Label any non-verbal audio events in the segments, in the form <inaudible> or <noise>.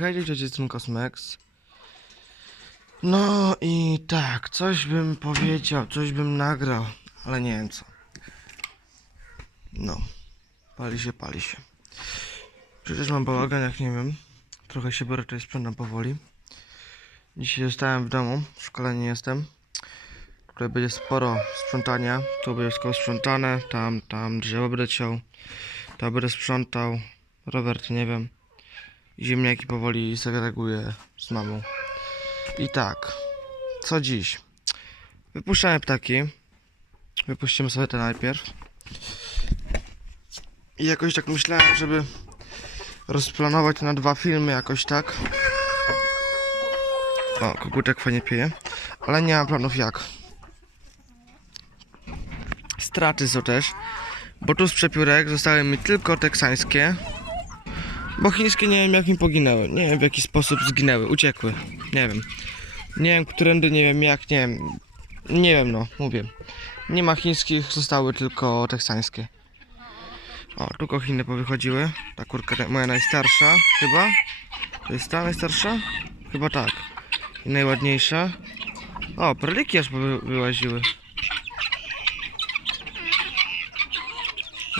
hej, cześć, jestem Cosmex. No i tak, coś bym powiedział, coś bym nagrał, ale nie wiem co. No, pali się, pali się. Przecież mam bałagan, jak nie wiem. Trochę się biorę, tutaj sprzątam powoli. Dzisiaj zostałem w domu, w szkole nie jestem. Tutaj będzie sporo sprzątania. Tu będzie wszystko sprzątane, tam, tam drzewo będę ciął. To będę sprzątał. Robert, nie wiem. Ziemniaki powoli segreguję z mamą. I tak, co dziś? Wypuszczamy ptaki. Wypuścimy sobie te najpierw. I jakoś tak myślałem, żeby rozplanować na dwa filmy jakoś tak. O, kogutek fajnie pieje. Ale nie mam planów jak. Straty są też. Bo tu z przepiórek zostały mi tylko teksańskie. Bo chińskie nie wiem jak mi poginęły. Nie wiem w jaki sposób zginęły, uciekły. Nie wiem. Nie wiem, którędy, nie wiem jak, nie wiem. Nie wiem no, mówię. Nie ma chińskich, zostały tylko teksańskie. O, tu kochiny powychodziły. Ta kurka moja najstarsza, chyba. To jest ta najstarsza? Chyba tak. I najładniejsza. O, perliki aż wyłaziły.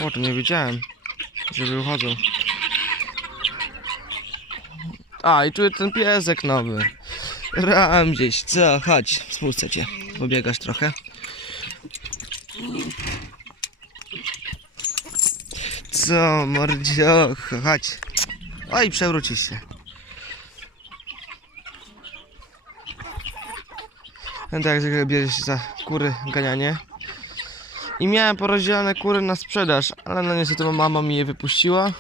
O, to nie wiedziałem, że wychodzą. A, i tu jest ten piesek nowy. Ramdzieś, co? Chodź, spuszczę cię. Pobiegasz trochę. Co, mordzioch, chodź. Oj, przewrócisz się. Ten tak bierze się za kury ganianie. I miałem porozdzielane kury na sprzedaż, ale no niestety mama mi je wypuściła.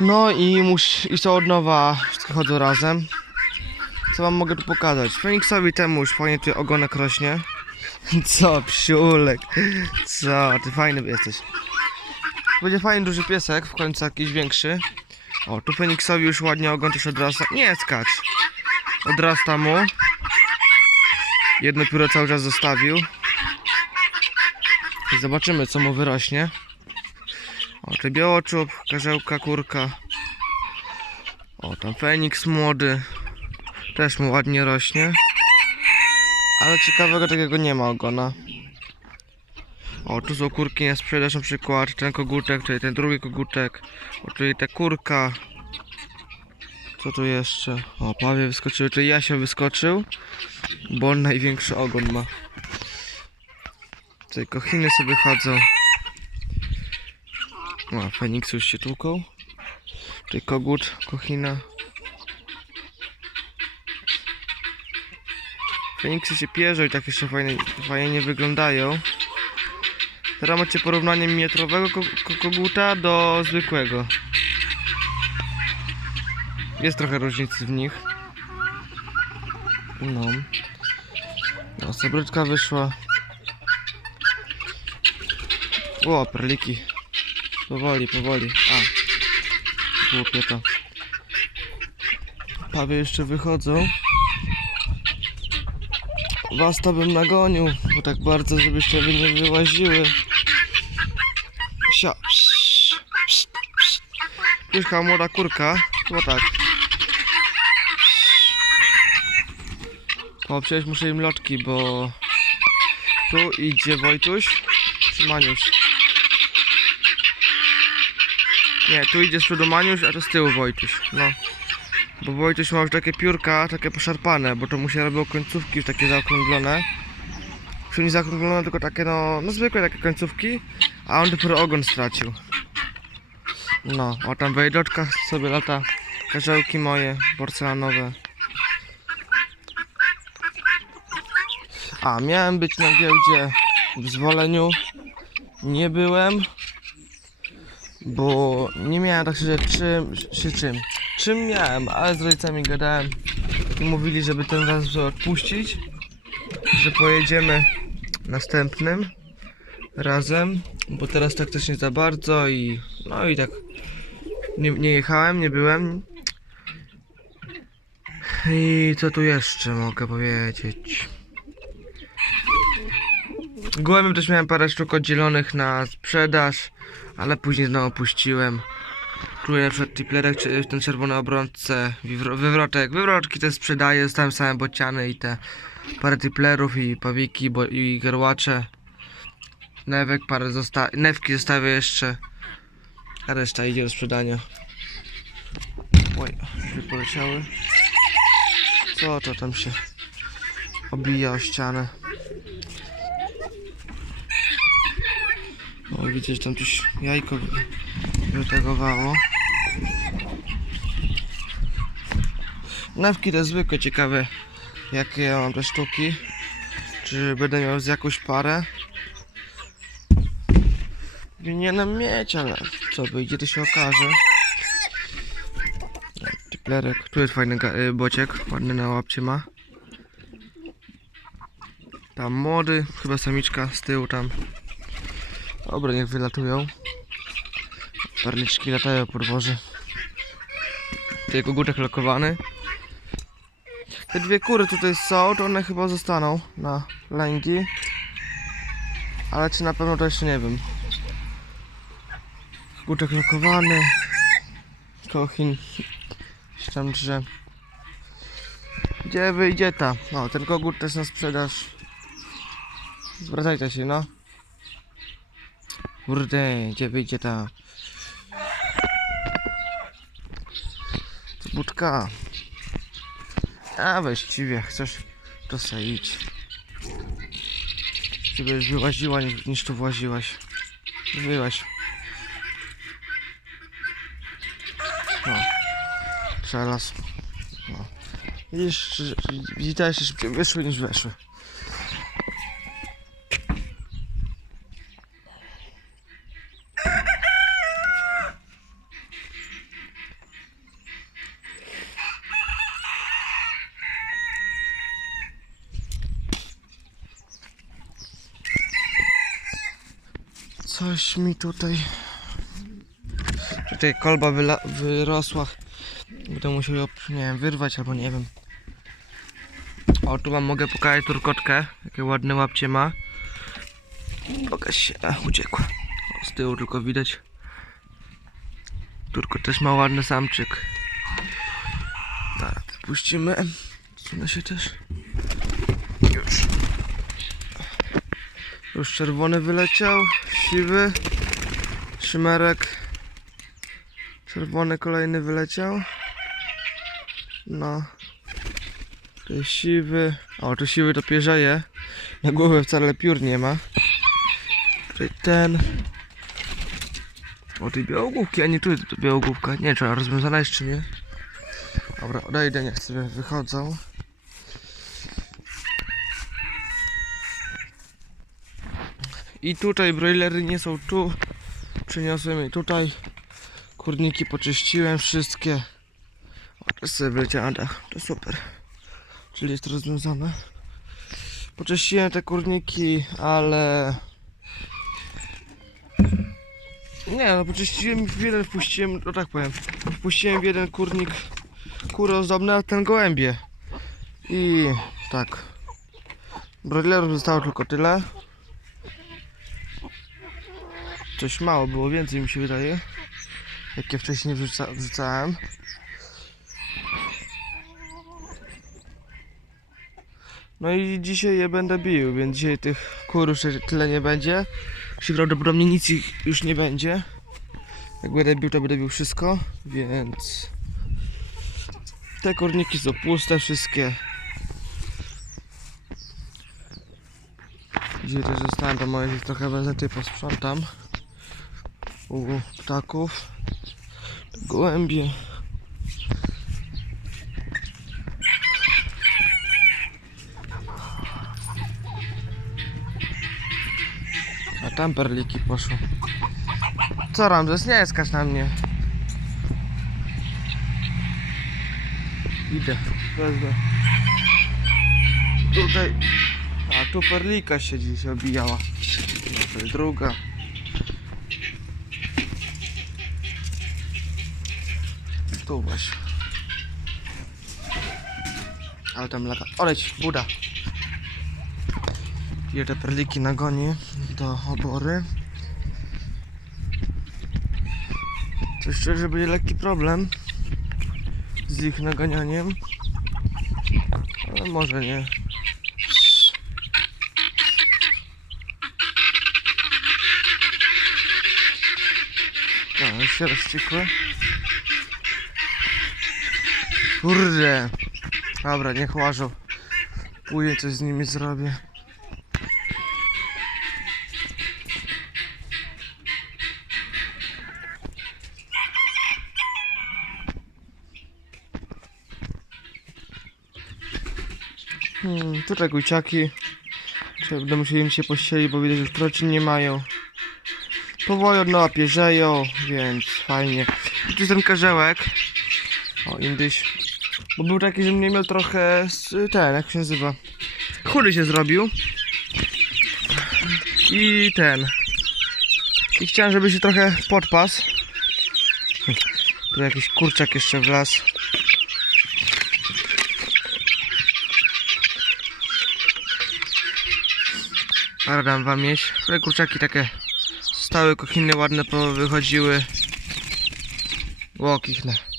No i mus, i są od nowa, wszystkie chodzą razem. Co wam mogę tu pokazać? Feniksowi temu już fajnie tu ogonek rośnie. <laughs> Co, psiulek? Co, ty fajny jesteś. Będzie fajny duży piesek, w końcu jakiś większy. O, tu Feniksowi już ładnie ogon też odrasta. Nie skacz. Odrasta mu. Jedno pióro cały czas zostawił. Zobaczymy co mu wyrośnie. O, tu białoczub, karzełka, kurka. O, tam Feniks młody. Też mu ładnie rośnie. Ale ciekawego takiego nie ma ogona. O, tu są kurki na sprzedaż na przykład. Ten kogutek, tutaj ten drugi kogutek. O, tutaj ta kurka. Co tu jeszcze? O, pawie wyskoczyły. Tutaj Jasio wyskoczył. Bo on największy ogon ma. Tutaj kochiny sobie chodzą. O, Feniksy już się tłuką. Tutaj kogut, kochina. Feniksy się pierzą i tak jeszcze fajnie, fajnie nie wyglądają. Teraz macie porównanie miniaturowego ko ko koguta do zwykłego. Jest trochę różnicy w nich. No. No, wyszła. O, perliki. Powoli, powoli. A. Głupie to. Pawy jeszcze wychodzą. Was to bym nagonił, bo tak bardzo, żebyście wy nie wyłaziły. Sia. Chyba młoda kurka. Chyba tak. O, przecież muszę im lotki, bo... Tu idzie Wojtuś. Czy Maniusz? Nie, tu idzie z przodu a to z tyłu Wojtuś. No. Bo Wojtuś ma już takie piórka, takie poszarpane, bo to mu się robią końcówki już takie zaokrąglone. Już nie zaokrąglone, tylko takie no, no zwykłe takie końcówki, a on dopiero ogon stracił. No, o tam w wejdoczkach sobie lata karzełki moje, porcelanowe. A, miałem być na giełdzie w zwoleniu. Nie byłem, bo nie miałem tak szczerze czym, czy czym. Czym miałem, ale z rodzicami gadałem i mówili, żeby ten raz odpuścić, że pojedziemy następnym razem, bo teraz tak też nie za bardzo i no i tak nie, nie jechałem, nie byłem. I co tu jeszcze mogę powiedzieć? Gołębiem też miałem parę sztuk oddzielonych na sprzedaż, ale później znowu puściłem. Próbuję na przykład tiplerek, ten czerwony obrońcę, wywro- wywrotek. Wywrotki te sprzedaję, zostałem same bociany i te parę tiplerów i pawiki bo, i gerłacze. Newek parę newki zostawię jeszcze. A reszta idzie do sprzedania. Oj, poleciały. Co to tam się obija o ścianę? O, widzę, że tam coś jajko wy- wytagowało. Nawki te zwykłe, ciekawe jakie ja mam te sztuki. Czy będę miał z jakąś parę? Powinienem mieć, ale co wyjdzie, to się okaże. Typlerek. Tu jest fajny y, bociek, ładny na łapcie ma. Tam młody, chyba samiczka z tyłu tam. Dobra, niech wylatują. Perliczki latają po dworze. Tutaj kogutek lokowany. Te dwie kury tutaj są, to one chyba zostaną na lęgi. Ale czy na pewno to jeszcze nie wiem. Kogutek lokowany. Kochin. Tam drze. Gdzie wyjdzie ta? O, ten kogut też na sprzedaż. Zwracajcie się, no. Kurde, gdzie wyjdzie ta? To budka. A właściwie, chcesz to se idź. Żebyś wyłaziła niż, tu właziłaś. Wyłaś. No. Przelaz. No. Widzisz, widziałeś, że szybciej wyszły niż weszły. Coś mi tutaj... Tutaj kolba wyrosła. Będę musiał ją, nie wiem, wyrwać albo nie wiem. O, tu wam mogę pokazać turkotkę. Jakie ładne łapcie ma. Pokaż się. A, uciekła. O, z tyłu tylko widać. Turko też ma ładny samczyk. Dobra, wypuścimy. Sunę się też. Już. Już czerwony wyleciał. Siwy. Szymerek. Czerwony kolejny wyleciał. No. Jest siwy. O, to siwy to pierzeje. Na głowę wcale piór nie ma. Tutaj ten. O tej białogłówki, a nie tu jest białogłówka. Nie wiem, czy ona rozwiązana jest, czy nie. Dobra, odejdę, niech sobie wychodzą. I tutaj broilery nie są tu. Przyniosłem je tutaj. Kurniki poczyściłem wszystkie. O, sobie wleciała na dach. To super. Czyli jest rozwiązane. Poczyściłem te kurniki, ale... Nie no, poczyściłem w jeden, wpuściłem, no tak powiem. Wpuściłem w jeden kurnik kury ozdobne, a ten gołębie. I tak. Broilerów zostało tylko tyle. Coś mało było, więcej mi się wydaje. Jakie wcześniej wrzuca, wrzucałem. No i dzisiaj je będę bił, więc dzisiaj tych kur już tyle nie będzie. Dzisiaj prawdopodobnie nic ich już nie będzie. Jak będę bił, to będę bił wszystko, więc... Te korniki są puste wszystkie. Dzisiaj też zostałem to moje trochę wezety posprzątam. U ptaków. Gołębie. A tam perliki poszły. Co Ramzes, nie skacz na mnie. Idę, wezmę. Tutaj. A tu perlika się obijała. Druga. Tu właśnie. Ale tam lata. Oleć, buda. I te perliki nagonię do obory. To szczerze będzie lekki problem z ich naganianiem. Ale może nie. No, już się rozciekły. Kurde. Dobra, niech łażą. Później coś z nimi zrobię. Hmm, tutaj gujciaki. Będę musieli im się pościeli, bo widać, że już troczyn nie mają. Powoli od nowa pierzeją, więc fajnie. Tu jest ten karzełek. O, indyś. Bo był taki, że mnie miał trochę ten, jak się nazywa. Chudy się zrobił. I ten. I chciałem, żeby się trochę podpas. Tu jakiś kurczak jeszcze wlazł. Ale dam wam jeść. Tutaj kurczaki takie stałe, kochiny ładne wychodziły. Łokichnę.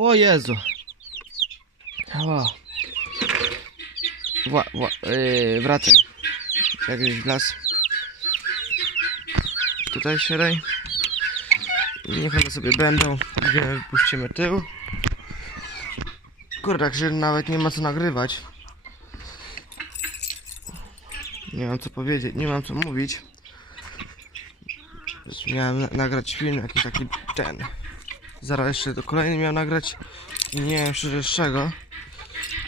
O Jezu. O. Wła, wła, yy, wracaj. Jakiś las. Tutaj siadaj. Niech one sobie będą. Gdzie puścimy tył. Kurde, tak że nawet nie ma co nagrywać. Nie mam co powiedzieć, nie mam co mówić. Miałem na- nagrać film jakiś taki ten. Zaraz jeszcze to kolejny miał nagrać i nie wiem szczerze z czego.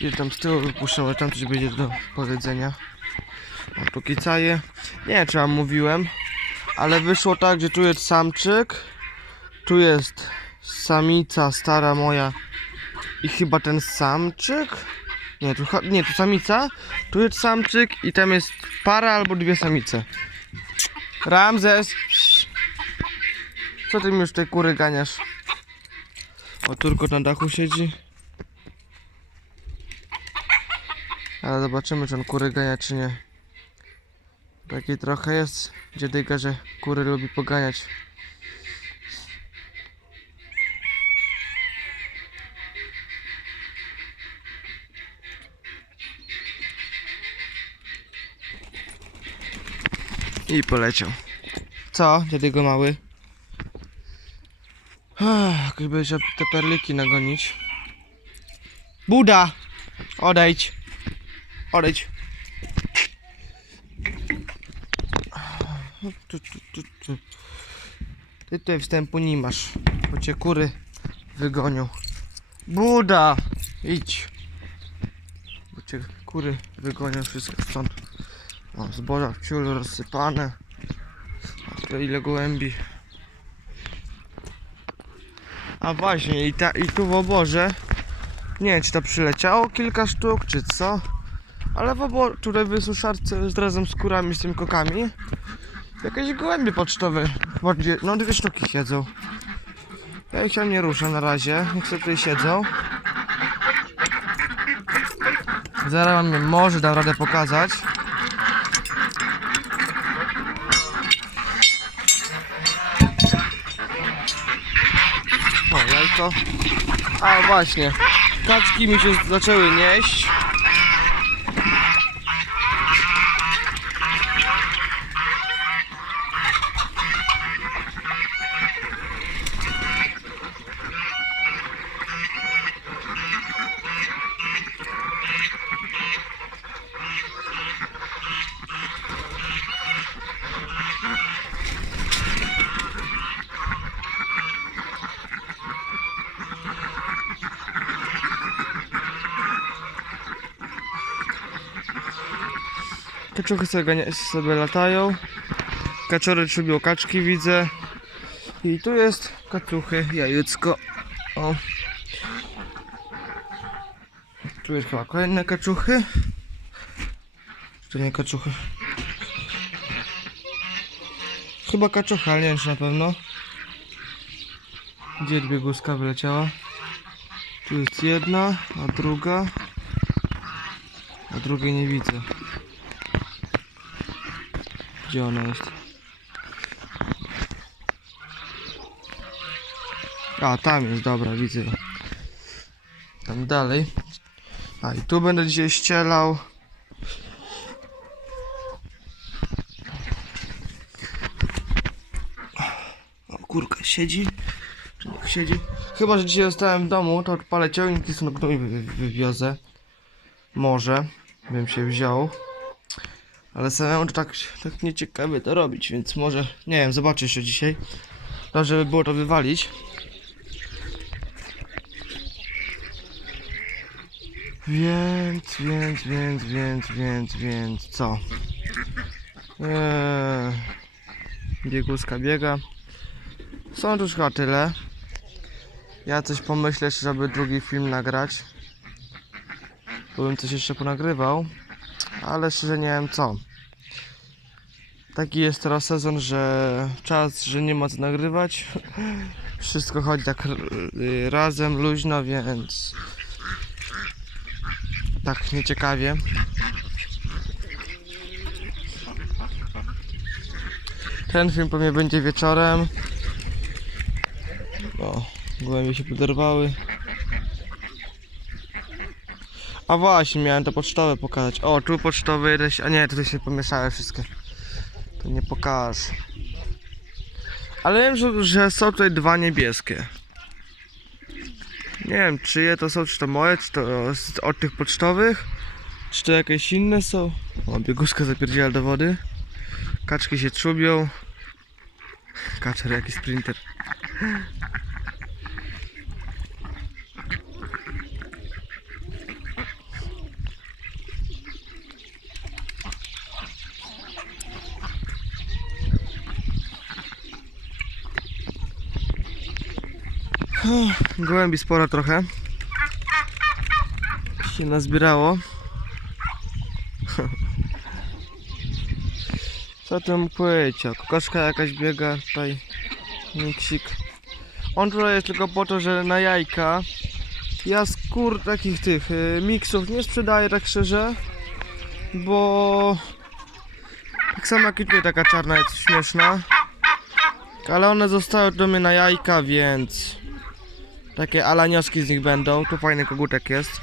I tam z tyłu wypuszczam, że tam coś będzie do powiedzenia. O, tu kicaje. Nie wiem czy wam mówiłem, ale wyszło tak, że tu jest samczyk, tu jest samica stara moja i chyba ten samczyk. Nie, tu, nie, tu samica, tu jest samczyk i tam jest para albo dwie samice. Ramzes! Co ty mi już tej kury ganiasz? O, turkot na dachu siedzi. Ale zobaczymy, czy on kury gania, czy nie. Taki trochę jest dziedyga, że kury lubi poganiać. I poleciał. Co, dziadygo mały? Ach, Jakoś by się te perliki nagonić. Buda! Odejdź! Odejdź! Tu, tu, tu. Ty tutaj wstępu nie masz, bo cię kury wygonią. Buda! Idź! Bo cię kury wygonią wszystko stąd. O, zboża w ciulu rozsypane. A to ile gołębi. A właśnie, i, ta, i tu w oborze, nie wiem czy to przyleciało kilka sztuk, czy co, ale w oborze, tutaj w wysuszarce z razem z kurami, z tymi kokami, jakieś gołębie pocztowe, no dwie sztuki siedzą. Ja ich nie ruszę na razie, niech sobie tutaj siedzą. Zaraz je może dam radę pokazać. O, jajko. A właśnie, kaczki mi się zaczęły nieść. Kaczuchy sobie, sobie latają. Kaczory czubią kaczki, widzę. I tu jest kaczuchy, jajecko. O. Tu jest chyba kolejne kaczuchy. To nie kaczuchy. Chyba kaczucha, ale nie wiem czy na pewno. Gdzie dwie guzka wyleciała? Tu jest jedna, a druga. A drugiej nie widzę. Gdzie ona jest? A, tam jest, dobra, widzę. Tam dalej. A, i tu będę dzisiaj ścielał. O, kurka siedzi. Czy niech siedzi? Chyba, że dzisiaj zostałem w domu, to odpalę ciągnik i stąd gnój wy- wy- wywiozę. Może bym się wziął. Ale samemu to tak, tak nieciekawie to robić, więc może, nie wiem, zobaczę jeszcze dzisiaj. Dobrze by było to wywalić. Więc, więc, więc, więc, więc, więc, co? Eee, bieguska biega. Są już chyba tyle. Ja coś pomyślę, żeby drugi film nagrać. Byłem coś jeszcze ponagrywał, ale szczerze nie wiem co. Taki jest teraz sezon, że czas, że nie ma co nagrywać. <laughs> Wszystko chodzi tak y, razem, luźno, więc tak nieciekawie. Ten film pewnie będzie wieczorem. O, głębie się poderwały. A właśnie, miałem to pocztowe pokazać. O, tu pocztowy. A nie, tutaj się pomieszały wszystkie. To nie pokażę. Ale wiem, że, że są tutaj dwa niebieskie. Nie wiem, czyje to są, czy to moje, czy to od tych pocztowych, czy to jakieś inne są. O, bieguszka zapierdziela do wody. Kaczki się czubią. Kaczer, jaki sprinter. Gołębi sporo trochę. Się nazbierało. <laughs> Co powiedzieć? O, Kokoszka jakaś biega tutaj. Miksik. On tutaj jest tylko po to, że na jajka. Ja skór takich tych y, miksów nie sprzedaję tak szczerze. Bo tak samo jak i tutaj taka czarna jest śmieszna. Ale one zostały do mnie na jajka, więc takie alanioski z nich będą. Tu fajny kogutek jest.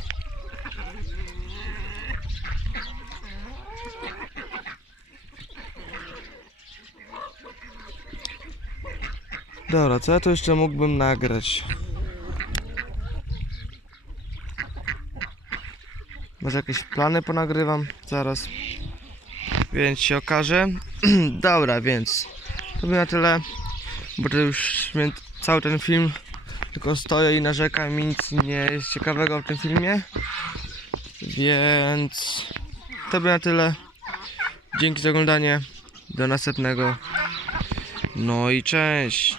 Dobra, co ja tu jeszcze mógłbym nagrać? Może jakieś plany ponagrywam zaraz. Więc się okaże. <clears throat> Dobra, więc to by na tyle. Bo to już cały ten film tylko stoję i narzekam i nic nie jest ciekawego w tym filmie. Więc to by na tyle. Dzięki za oglądanie. Do następnego. No i cześć.